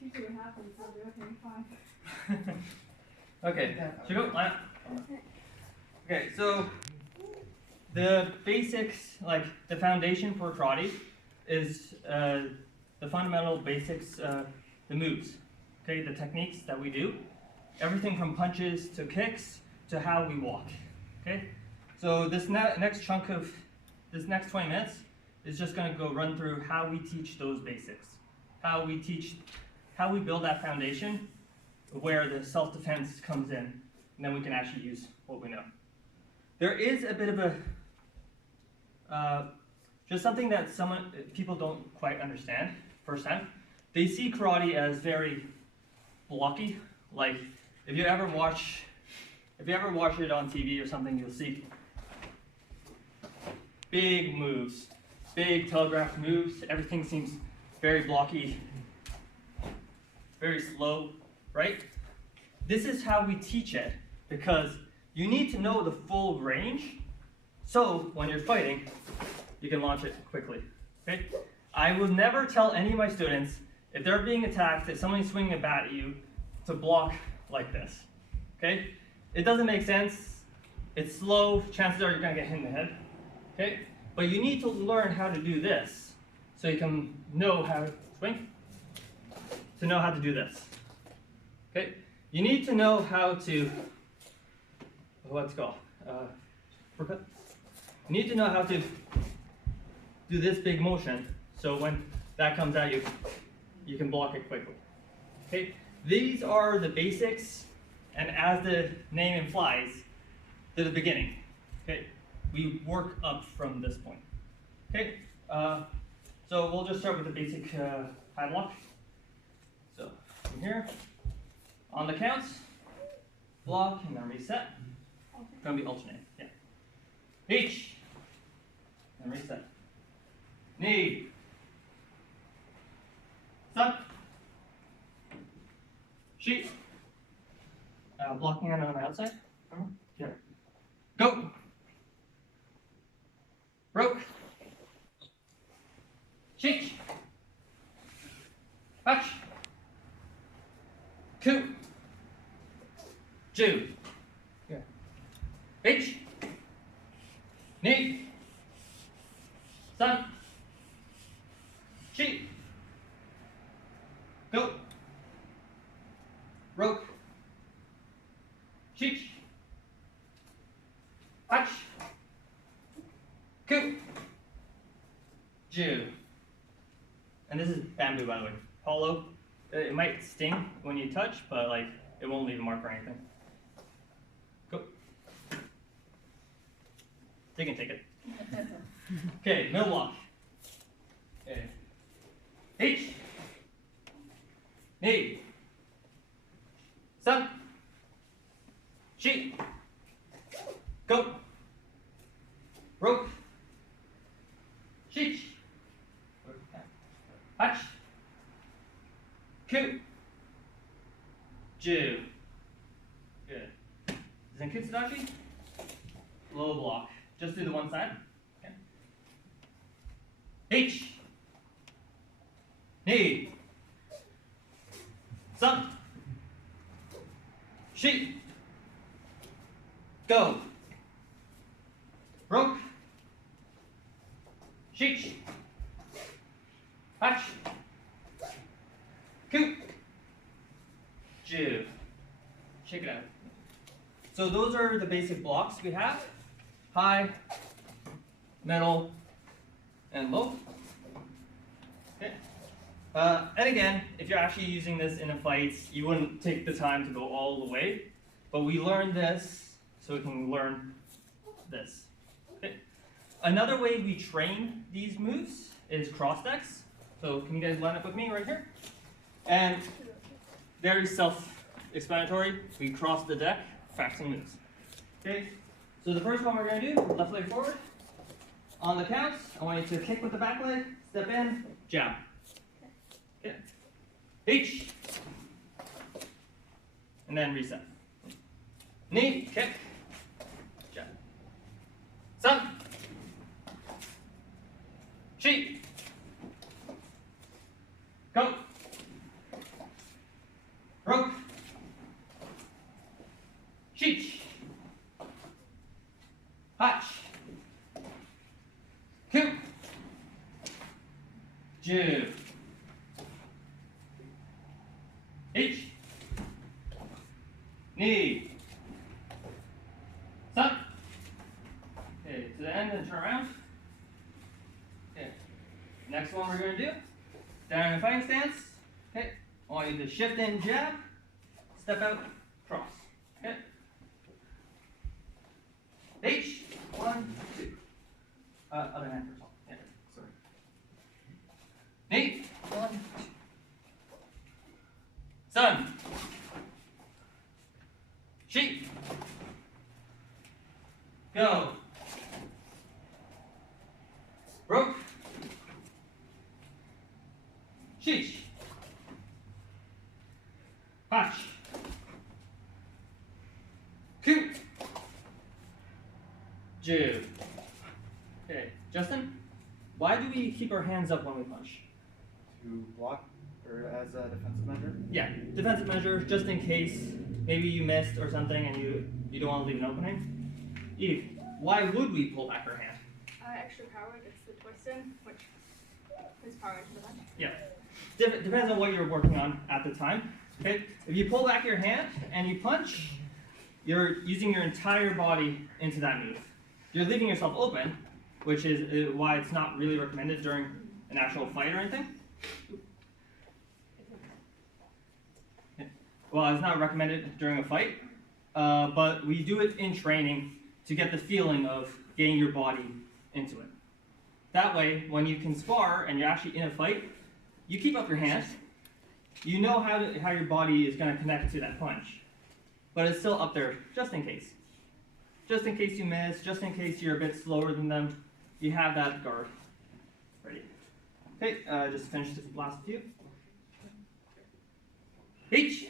usually what happens. I'll be okay, fine. Okay, should we go? Line up. Okay, so the basics, like the foundation for karate, is the fundamental basics, the moves. Okay, the techniques that we do, everything from punches to kicks to how we walk. Okay, so this next chunk of this next 20 minutes is just going to go run through how we teach those basics, how we build that foundation where the self-defense comes in, and then we can actually use what we know. There is a bit of a, just something that people don't quite understand firsthand. They see karate as very blocky. Like if you ever watch it on TV or something, you'll see big moves, big telegraphed moves. Everything seems very blocky, very slow, right? This is how we teach it, because you need to know the full range, so when you're fighting, you can launch it quickly. Okay? I will never tell any of my students, if they're being attacked, if somebody's swinging a bat at you, to block like this. Okay? It doesn't make sense. It's slow. Chances are you're going to get hit in the head. Okay? But you need to learn how to do this, so you can know how to swing, to know how to do this. Okay? You need to know how to, let's go, you need to know how to do this big motion, so when that comes at you, you can block it quickly. Okay? These are the basics, and as the name implies, they're the beginning. Okay? We work up from this point. Okay? So we'll just start with the basic high block. So from here, on the counts, block, and then reset. It's going to be alternate. Yeah. Each, and reset. Knee. Stop. Sheet. Blocking on the outside. Yeah. Go. Broke. Sheet. Batch. Coup. Jew. Yeah. H. Knee. Sun. Sheet. Go. Rope. Sheet. Patch. Coup. Jew. And this is bamboo, by the way. Hollow. It might sting when you touch, but like it won't leave a mark or anything. Go. They can take it. Okay, middle block. Okay. H. Knee. Sun. Sheet. Go. Rope. Sheet. Hatch. Coup. Jew. Good. Zenkutsudachi. Low block. Just do the one side. Okay. H. Knee. Sun. Sheet. Go. Rope. Sheet. Hatch. Coup. Jew. Shake it out. So those are the basic blocks we have. High, middle, and low. Okay. And again, if you're actually using this in a fight, you wouldn't take the time to go all the way. But we learned this so we can learn this. Okay. Another way we train these moves is cross decks. So can you guys line up with me right here? And very self-explanatory. We cross the deck, practice moves. Okay. So the first one we're going to do, left leg forward. On the counts, I want you to kick with the back leg, step in, jab. Okay. H. And then reset. Knee, kick, jab. Sun. Sheet. Go. H. Knee. Sun. Okay, to the end and turn around. Okay. Next one we're going to do. Down in a fighting stance. Okay. I want you to shift in, jab, step out, cross. Okay. H. 1, 2. Other hand first. Yeah, sorry. Knee. 1, 2. Sun. Sheep. Go. Rope. Sheesh. Patch. Coot. Jew. Okay, Justin, why do we keep our hands up when we punch? To block or as a defensive measure? Yeah, defensive measure, just in case maybe you missed or something and you don't want to leave an opening. Eve, why would we pull back our hand? Extra power gets the twist in, which is power into the punch. Yeah, depends on what you're working on at the time. Okay, if you pull back your hand and you punch, you're using your entire body into that move. You're leaving yourself open, which is why it's not really recommended during an actual fight or anything. Well, it's not recommended during a fight, but we do it in training to get the feeling of getting your body into it. That way, when you can spar and you're actually in a fight, you keep up your hand. You know how your body is going to connect to that punch, but it's still up there just in case. Just in case you miss, just in case you're a bit slower than them, you have that guard ready. Okay, just finish the last few. H.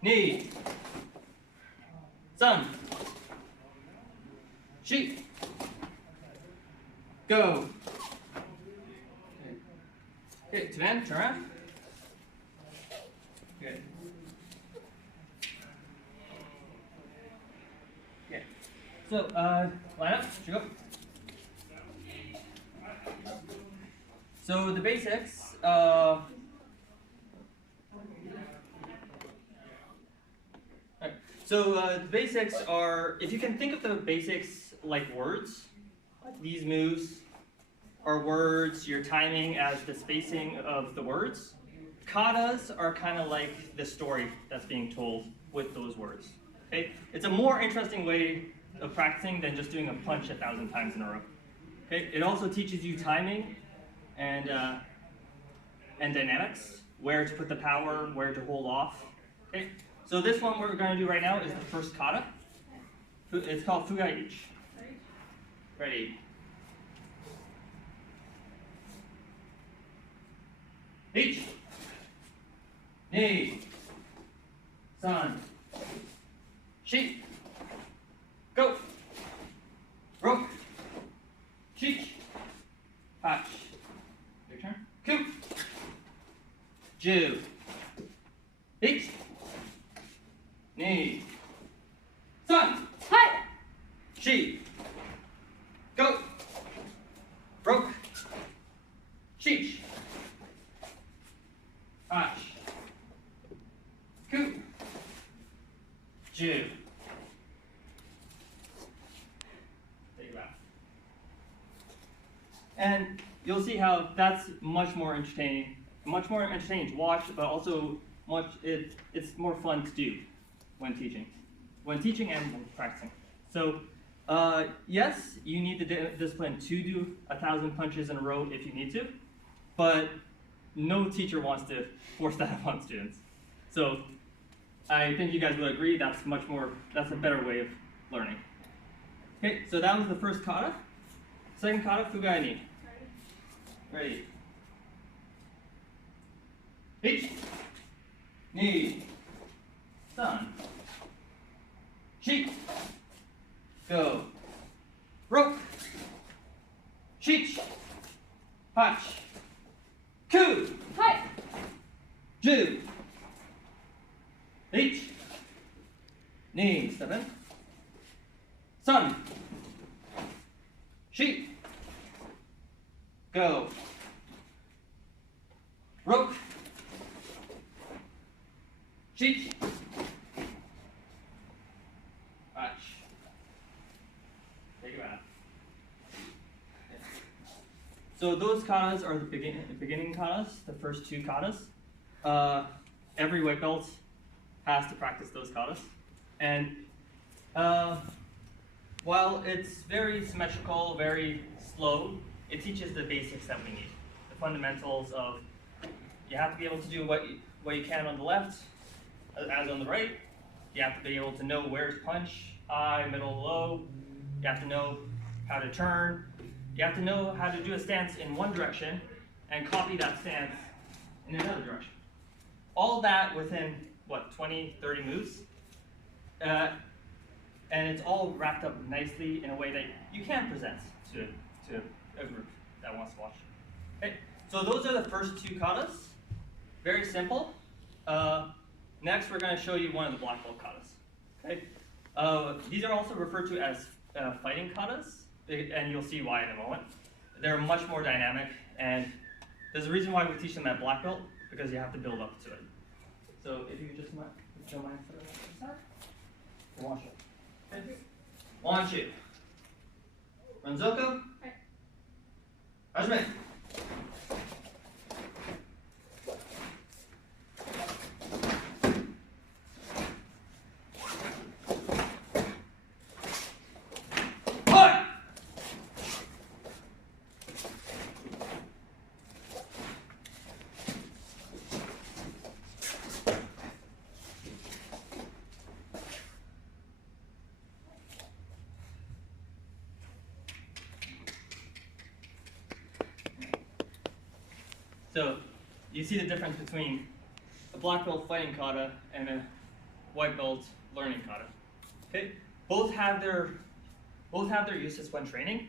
Knee. Sun. Sheep. Go. Okay, to end, turn around. Good. Okay. So, line up, should go. So the basics, the basics are, if you can think of the basics like words, these moves are words, your timing as the spacing of the words. Katas are kind of like the story that's being told with those words. Okay? It's a more interesting way of practicing than just doing a punch 1,000 times in a row. Okay? It also teaches you timing and dynamics, where to put the power, where to hold off. Okay? So this one we're going to do right now is the first kata. It's called Fugai Ich. Ready? Ich. Knee. Sun. Sheep. Go. Rope. Cheech. Patch. Your turn. Coup. Jew. Ich. Knee. Sun. Hi. Sheep. Go. Rope. Cheech. Patch. Coup. Jew. Take it back. And you'll see how that's much more entertaining to watch, but also it's more fun to do when teaching and when practicing. So yes, you need the discipline to do 1,000 punches in a row if you need to, but no teacher wants to force that upon students. So I think you guys will agree that's a better way of learning. Okay, so that was the first kata. Second kata, Fugai ni. Ready. Ich. Knee. Sun. Sheep. Go. Rope. Cheech. Patch. Coup. Hi. Jew. Ich. Knee. Step in. Sun. Sheep. Go. Rope. Cheat. Watch. Take it out. So those katas are the beginning katas, the first two katas. Every white belt has to practice those katas. And while it's very symmetrical, very slow, it teaches the basics that we need. The fundamentals of, you have to be able to do what you can on the left, as on the right. You have to be able to know where to punch, high, middle, low. You have to know how to turn. You have to know how to do a stance in one direction and copy that stance in another direction. All that within, what, 20, 30 moves? And it's all wrapped up nicely in a way that you can present to a group that wants to watch. Okay, so those are the first two katas. Very simple. Next, we're going to show you one of the black belt katas. Okay, these are also referred to as fighting katas, and you'll see why in a moment. They're much more dynamic, and there's a reason why we teach them at black belt, because you have to build up to it. So if you just don't mind putting it aside. One shot. Okay. One shoot. Ranzoko. Hajime. So you see the difference between a black belt fighting kata and a white belt learning kata. Okay, both have their uses when training.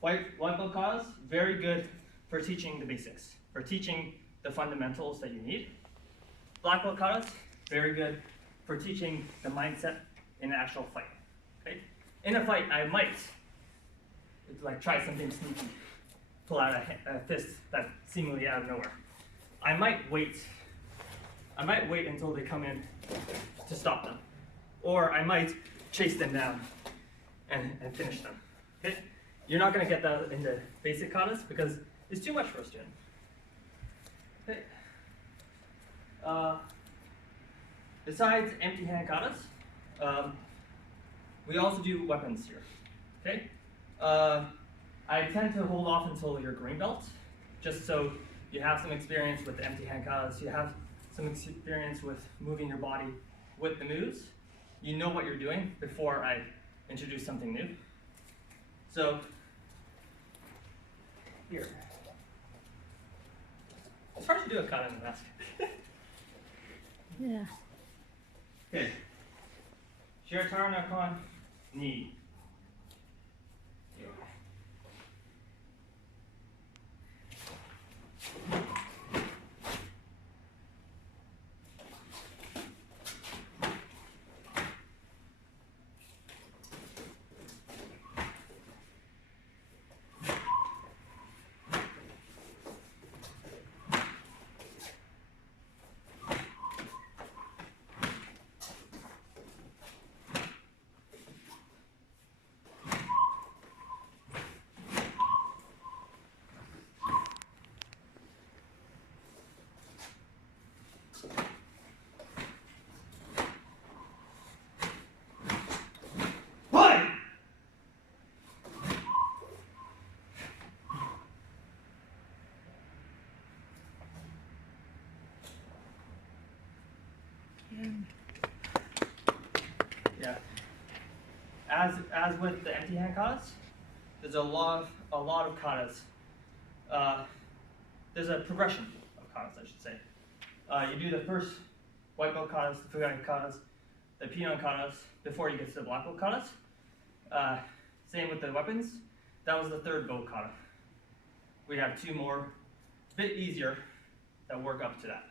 White belt katas, very good for teaching the basics, for teaching the fundamentals that you need. Black belt katas, very good for teaching the mindset in an actual fight. Okay, in a fight, I might try something sneaky. Pull out a fist that's seemingly out of nowhere. I might wait until they come in to stop them. Or I might chase them down and finish them. Okay? You're not going to get that in the basic katas because it's too much for a student. Okay. Besides empty hand katas, we also do weapons here. Okay? I tend to hold off until you're green belt, just so you have some experience with the empty hand katas, you have some experience with moving your body with the moves. You know what you're doing before I introduce something new. So, here. It's hard to do a kata in the mask. Yeah. Okay. Shiratara Nakon, knee. Yeah. As with the empty hand katas, there's a lot of katas. There's a progression of katas, I should say. You do the first white belt katas, the Fugani katas, the Pinon katas before you get to the black belt katas. Same with the weapons. That was the third bow kata. We have two more, a bit easier, that work up to that.